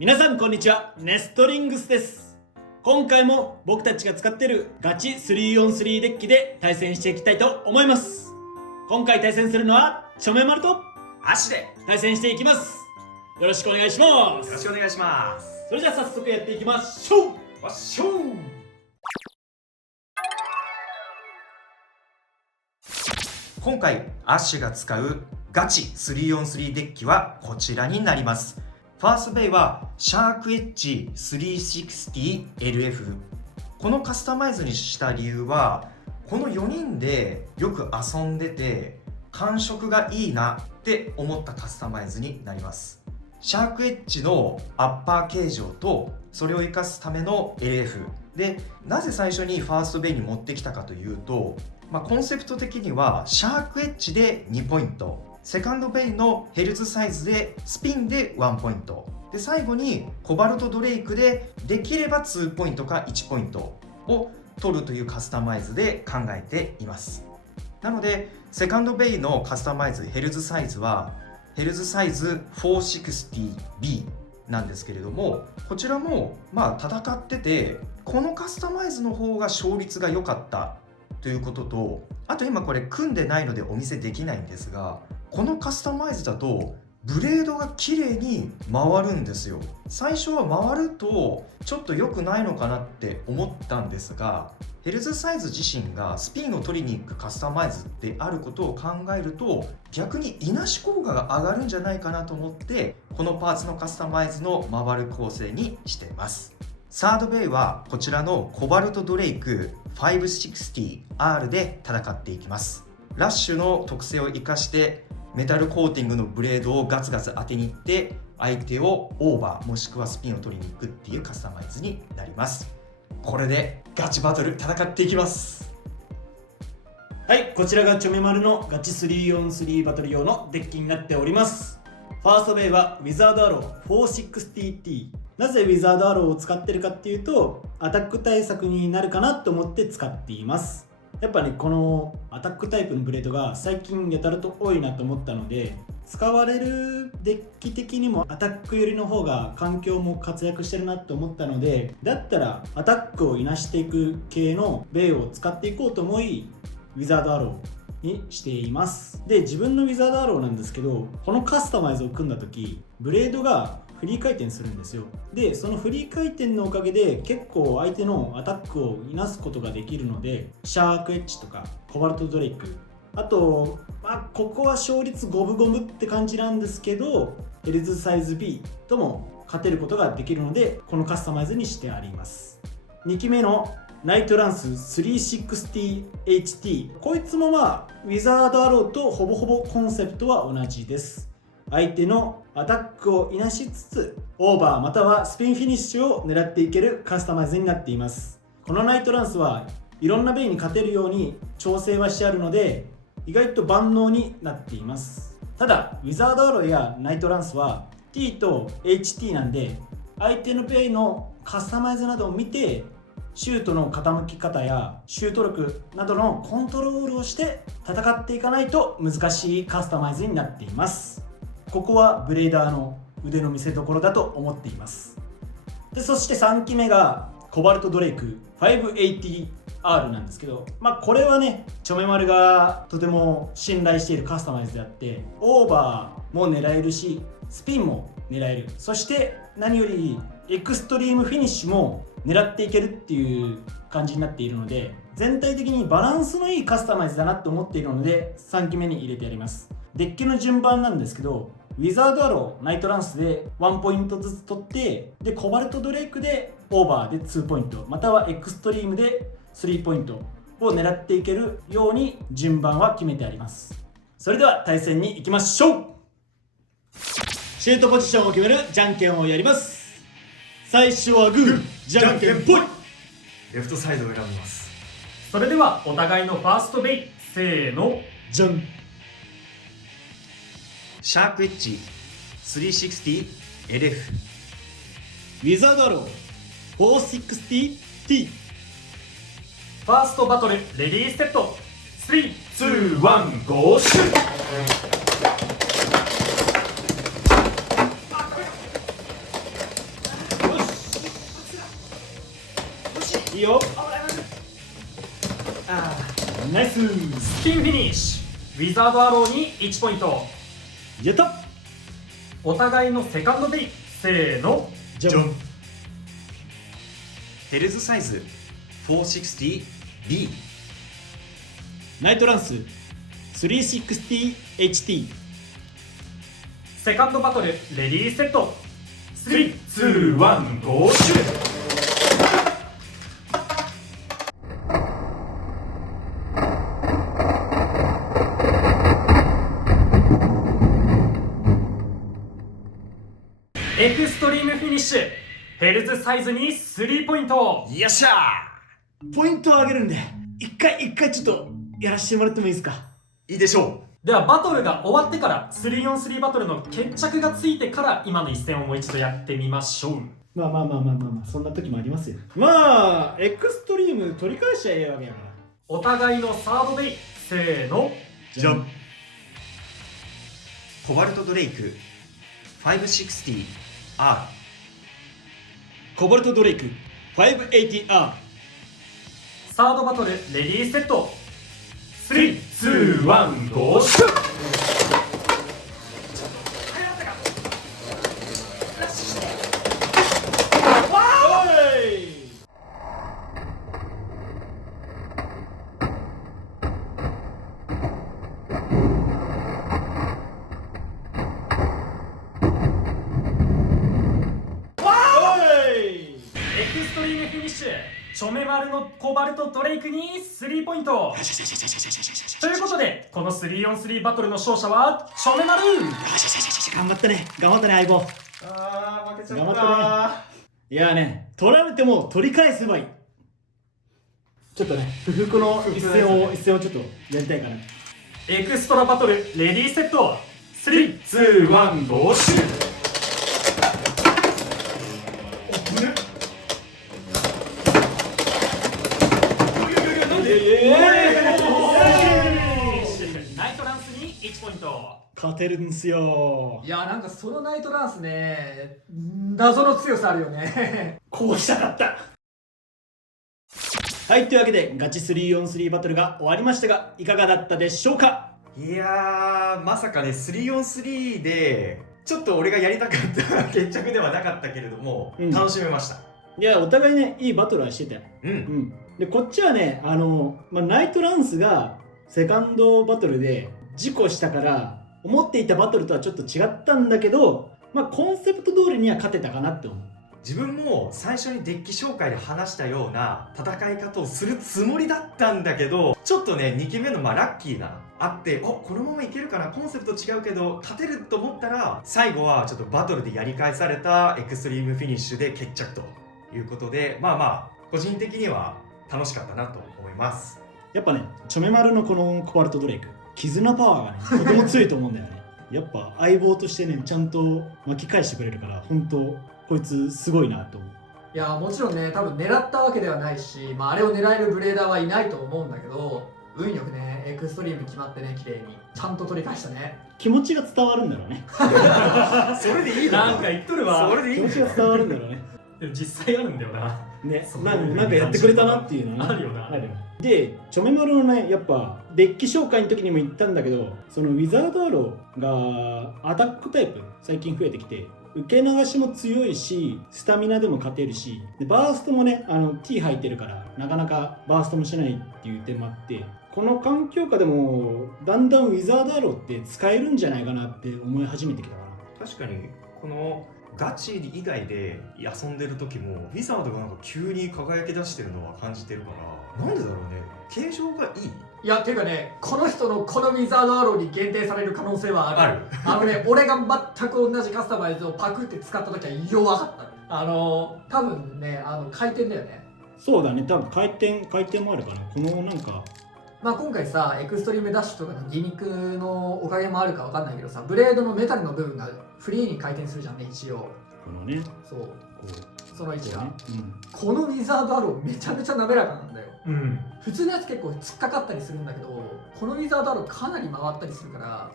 皆さんこんにちは、ネストリングスです。今回も僕たちが使っているガチ 3on3 デッキで対戦していきたいと思います。今回対戦するのはチョメマルと足で対戦していきます。よろしくお願いします。よろしくお願いします。それじゃあ早速やっていきましょう。わっしょー。今回アッシュが使うガチ 3on3 デッキはこちらになります。ファーストベイはシャークエッジ 360LF。 このカスタマイズにした理由は、この4人でよく遊んでて感触がいいなって思ったカスタマイズになります。シャークエッジのアッパー形状とそれを生かすための LF で、なぜ最初にファーストベイに持ってきたかというと、コンセプト的にはシャークエッジで2ポイント、セカンドベイのヘルツサイズでスピンで1ポイントで、最後にコバルトドレイクでできれば2ポイントか1ポイントを取るというカスタマイズで考えています。なのでセカンドベイのカスタマイズヘルツサイズはヘルツサイズ 460B なんですけれども、こちらも戦っててこのカスタマイズの方が勝率が良かったということと、あと今これ組んでないのでお見せできないんですが、このカスタマイズだとブレードが綺麗に回るんですよ。最初は回るとちょっと良くないのかなって思ったんですが、ヘルツサイズ自身がスピンを取りに行くカスタマイズであることを考えると、逆にいなし効果が上がるんじゃないかなと思って、このパーツのカスタマイズの回る構成にしています。サードベイはこちらのコバルトドレイク 560R で戦っていきます。ラッシュの特性を生かしてメタルコーティングのブレードをガツガツ当てに行って相手をオーバーもしくはスピンを取りに行くっていうカスタマイズになります。これでガチバトル戦っていきます。はい、こちらがチョメマルのガチ 3on3 バトル用のデッキになっております。ファーストベイはウィザードアロー 460T。 なぜウィザードアローを使ってるかっていうと、アタック対策になるかなと思って使っています。やっぱね、このアタックタイプのブレードが最近やたらと多いなと思ったので、使われるデッキ的にもアタック寄りの方が環境も活躍してるなと思ったので、だったらアタックをいなしていく系のベイを使っていこうと思い、ウィザードアローにしています。で、自分のウィザードアローなんですけど、このカスタマイズを組んだ時ブレードがフリー回転するんですよ。で、そのフリー回転のおかげで結構相手のアタックをいなすことができるので、シャークエッジとかコバルトドレイク、あとここは勝率五分五分って感じなんですけど、ヘルツサイズ B とも勝てることができるので、このカスタマイズにしてあります。2機目のナイトランス 360HT、 こいつもウィザードアローとほぼほぼコンセプトは同じです。相手のアタックをいなしつつオーバーまたはスピンフィニッシュを狙っていけるカスタマイズになっています。このナイトランスはいろんなベイに勝てるように調整はしてあるので、意外と万能になっています。ただウィザードアローやナイトランスは T と HT なんで、相手のベイのカスタマイズなどを見てシュートの傾き方やシュート力などのコントロールをして戦っていかないと難しいカスタマイズになっています。ここはブレーダーの腕の見せ所だと思っています。で、そして3機目がコバルトドレイク 580R なんですけど、これはね、チョメマルがとても信頼しているカスタマイズであって、オーバーも狙えるしスピンも狙える、そして何よりエクストリームフィニッシュも狙っていけるっていう感じになっているので、全体的にバランスのいいカスタマイズだなと思っているので3機目に入れてやります。デッキの順番なんですけど、ウィザードアロー、ナイトランスで1ポイントずつ取って、でコバルトドレイクでオーバーで2ポイント、またはエクストリームで3ポイントを狙っていけるように順番は決めてあります。それでは対戦に行きましょう。シュートポジションを決めるじゃんけんをやります。最初はグー、じゃんけんぽい。レフトサイドを選びます。それではお互いのファーストベイ、せーの、じゃん。シャークエッジ 360LF。 ウィザードアロー 460T。 ファーストバトルレディーセット、3、2、1、ゴーシュート。いいよ。ナイス。スピンフィニッシュ。ウィザードアローに1ポイント。やった。お互いのセカンドベイ。せーの。じゃん。ヘルズサイズ 460B。 ナイトランス 360HT。セカンドバトルレディーセット。3、2、1、ゴーシュート。エクストリームフィニッシュ。ヘルズサイズに3ポイント。よっしゃポイントを上げるんで、一回ちょっとやらせてもらってもいいですか。ー。いいでしょではバトルが終わってから 3on3 バトルの決着がついてから今の一戦をもう一度やってみましょう。まあそんな時もありますよ。まあエクストリーム取り返しちゃええわけやから。お互いのサードベイ。せーの。じゃん。コバルトドレイク 560R。 コバルトドレイク 580R。 サードバトルレディーセット。3、2、1、ゴーシュート。エクストリームフィニッシュ。チョメマルのコバルトドレイクに3ポイント。ということでこの 3on3 バトルの勝者はチョメマル。頑張ったね相棒。あー負けち頑張ったね。いやね、取られても取り返せばいい。ちょっとね、不服の一戦をちょっとやりたいかな。エクストラバトルレディーセット。3、2、1、ゴーシュート。ナイトランスに1ポイント。勝てるんすよ。いやなんかそのナイトランスね、謎の強さあるよね。こうしたかった。はい、というわけでガチ 3on3 バトルが終わりましたが、いかがだったでしょうか。いやー、まさかね 3on3 でちょっと俺がやりたかった決着ではなかったけれども、楽しめました。いや、お互いね、いいバトルはしてたよ。で、こっちはね、ナイトランスがセカンドバトルで事故したから思っていたバトルとはちょっと違ったんだけど、コンセプト通りには勝てたかなって思う。自分も最初にデッキ紹介で話したような戦い方をするつもりだったんだけど、ちょっとね2球目のラッキーなあって、このままいけるかな、コンセプト違うけど勝てると思ったら、最後はちょっとバトルでやり返されたエクストリームフィニッシュで決着ということで、個人的には楽しかったなと思います。やっぱね、チョメマルのこのコバルトドレイク、絆パワーがねとても強いと思うんだよね。やっぱ相棒としてね、ちゃんと巻き返してくれるから、本当こいつすごいなと思う。いやもちろんね、多分狙ったわけではないし、あれを狙えるブレーダーはいないと思うんだけど、運よくねエクストリーム決まってね、綺麗にちゃんと取り返したね。気持ちが伝わるんだろうね。それでいいのなんか言っとるわ。それでいいの気持ちが伝わるんだろうね。でも実際あるんだよな。ね、そうなんかやってくれたなっていうのはあるよな。あるよ。で、チョメマルのね、やっぱデッキ紹介の時にも言ったんだけど、そのウィザードアローがアタックタイプ最近増えてきて、受け流しも強いし、スタミナでも勝てるし、でバーストもね、T 入ってるからなかなかバーストもしないっていう点もあって、この環境下でもだんだんウィザードアローって使えるんじゃないかなって思い始めてきたかな。確かにこのガチ以外で遊んでる時もウィザードがなんか急に輝き出してるのは感じてるから、なんでだろうね、形状がいい。いやていうかね、この人のこのウィザードアローに限定される可能性はある。俺が全く同じカスタマイズをパクって使った時は弱かった。多分ね、回転だよね。そうだね、多分回転もあるかな。このなんか今回さ、エクストリームダッシュとかのギミックのおかげもあるかわかんないけどさ、ブレードのメタルの部分がフリーに回転するじゃんね、一応。このね、そうその位置が、ね、このウィザードアローめちゃめちゃ滑らかなんだよ。うん。普通のやつ結構突っかかったりするんだけど、このウィザードアローかなり回ったりするから、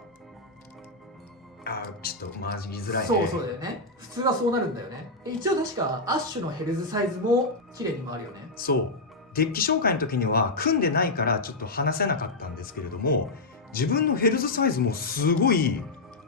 ちょっと回りづらいね。そうだよね。普通はそうなるんだよね。一応確かアッシュのヘルズサイズも綺麗に回るよね。そうデッキ紹介の時には組んでないからちょっと話せなかったんですけれども、自分のヘルズサイズもすごい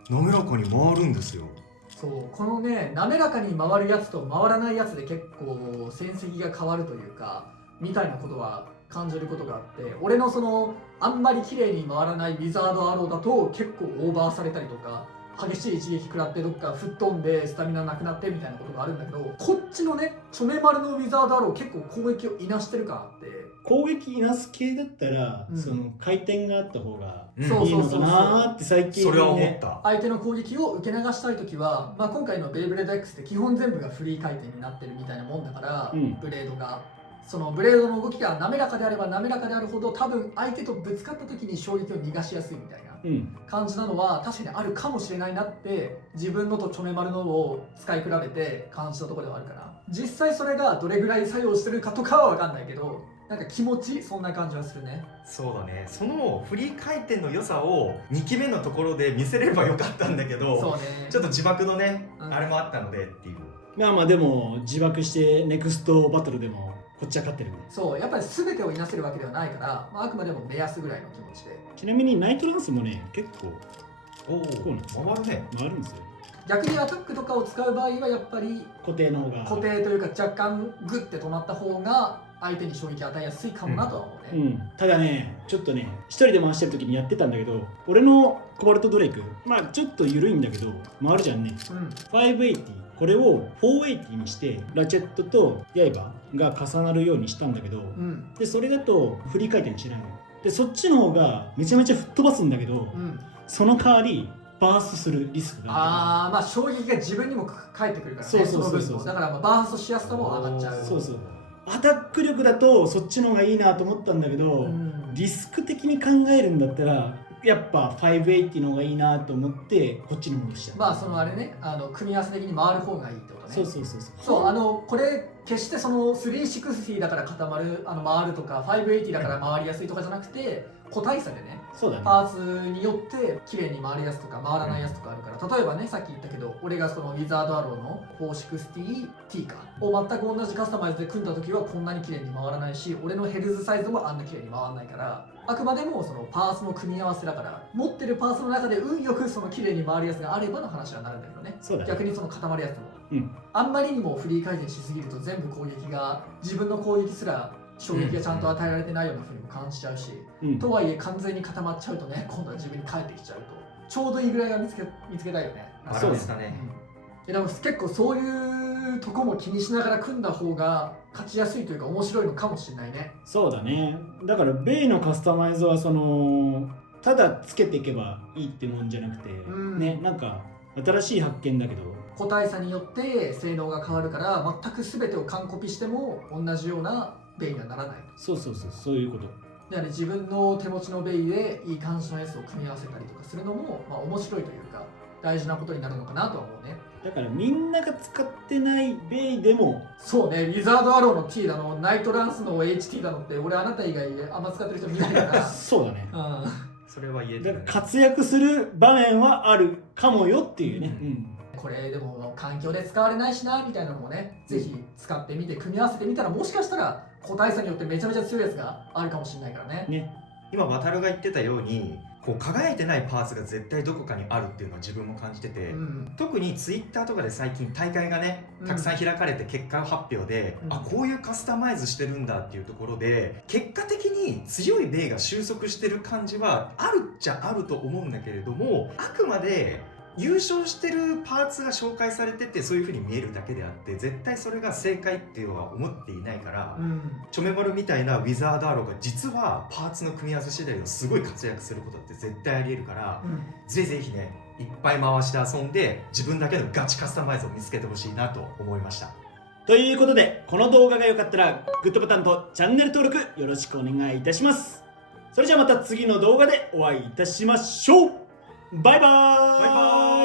滑らかに回るんですよ。そうこのね滑らかに回るやつと回らないやつで結構戦績が変わるというかみたいなことは感じることがあって、俺のそのあんまり綺麗に回らないウィザードアローだと結構オーバーされたりとか激しい一撃食らってどっか吹っ飛んでスタミナなくなってみたいなことがあるんだけど、こっちのねチョメマルのウィザードアロー結構攻撃をいなしてる感あって、攻撃いなす系だったら、うんその回転があった方がうんそういいのかなーって最近それは思っね。た。相手の攻撃を受け流したいときは、今回のベイブレード X って基本全部がフリー回転になってるみたいなもんだから、うんブレードがそのブレードの動きが滑らかであれば滑らかであるほど多分相手とぶつかった時に衝撃を逃がしやすいみたいなうん感じなのは確かにあるかもしれないなって自分のとチョメマルのを使い比べて感じたところではあるから、実際それがどれぐらい作用してるかとかは分かんないけど、なんか気持ちそんな感じはするね。そうだね、そのフリー回転の良さを2期目のところで見せればよかったんだけど、そうねちょっと自爆のね、うんあれもあったのでっていう。まあでも自爆してネクストバトルでもこっちは勝ってるんで。そうやっぱり全てをいなせるわけではないから、あくまでも目安ぐらいの気持ちで。ちなみにナイトランスもね結構おそうなんですよ回るね。回るんですよ。逆にアタックとかを使う場合はやっぱり固定の方が固定というか若干グッて止まった方が相手に衝撃を与えやすいかもなとは思うね。ただねちょっとね一人で回してる時にやってたんだけど、俺のコバルトドレイクちょっと緩いんだけど回るじゃんね。580これを480にしてラチェットと刃が重なるようにしたんだけど、でそれだとフリー回転しないの。でそっちの方がめちゃめちゃ吹っ飛ばすんだけど、その代わりバーストするリスクがある。衝撃が自分にも返ってくるからね。そうそうの部分もだからバーストしやすさも上がっちゃう。そうアタック力だとそっちの方がいいなと思ったんだけど、リスク的に考えるんだったらやっぱ580の方がいいなと思ってこっちに戻しちゃう。そのあれね組み合わせ的に回る方がいいってことね。そうこれ決してその360だから固まる回るとか580だから回りやすいとかじゃなくて個体差でね、そうだね。パーツによって綺麗に回るやつとか回らないやつとかあるから、例えばねさっき言ったけど俺がそのウィザードアローの 460T かを全く同じカスタマイズで組んだ時はこんなに綺麗に回らないし、俺のヘルズサイズもあんな綺麗に回らないから、あくまでもそのパーツの組み合わせだから、持ってるパーツの中で運よくその綺麗に回るやつがあればの話はなるんだけどね。そうだね。逆にその固まるやつも、うんあんまりにもフリー回転しすぎると全部攻撃が自分の攻撃すら衝撃がちゃんと与えられてないような風にも感じちゃうし、とはいえ完全に固まっちゃうとね、今度は自分に返ってきちゃうとちょうどいいぐらいが見つけたいよね。そうですね。でも結構そういうとこも気にしながら組んだ方が勝ちやすいというか面白いのかもしれないね。そうだね。だからベイのカスタマイズはそのただつけていけばいいってもんじゃなくて、ね、なんか新しい発見だけど個体差によって性能が変わるから全く全てを完コピしても同じようなベイにはならない。そういうこと。だから自分の手持ちのベイでいい感じのやつを組み合わせたりとかするのも、面白いというか大事なことになるのかなとは思うね。だからみんなが使ってないベイでもそうね、ウィザードアローの T だのナイトランスの HT だのって俺あなた以外あんま使ってる人見ないからそうだね。それは言えてる、だから活躍する場面はあるかもよっていうね。これでも環境で使われないしなみたいなのもね、ぜひ使ってみて組み合わせてみたらもしかしたら個体差によってめちゃめちゃ強いやつがあるかもしれないからね。今渡るが言ってたようにこう輝いてないパーツが絶対どこかにあるっていうのは自分も感じてて、特にツイッターとかで最近大会がねたくさん開かれて結果発表で、こういうカスタマイズしてるんだっていうところで結果的に強いベイが収束してる感じはあるっちゃあると思うんだけれども、あくまで優勝してるパーツが紹介されててそういう風に見えるだけであって絶対それが正解っていうのは思っていないから、チョメマルみたいなウィザードアローが実はパーツの組み合わせ次第ですごい活躍することって絶対ありえるから、ぜひねいっぱい回して遊んで自分だけのガチカスタマイズを見つけてほしいなと思いました。ということでこの動画が良かったらグッドボタンとチャンネル登録よろしくお願いいたします。それじゃあまた次の動画でお会いいたしましょう。バイバーイ。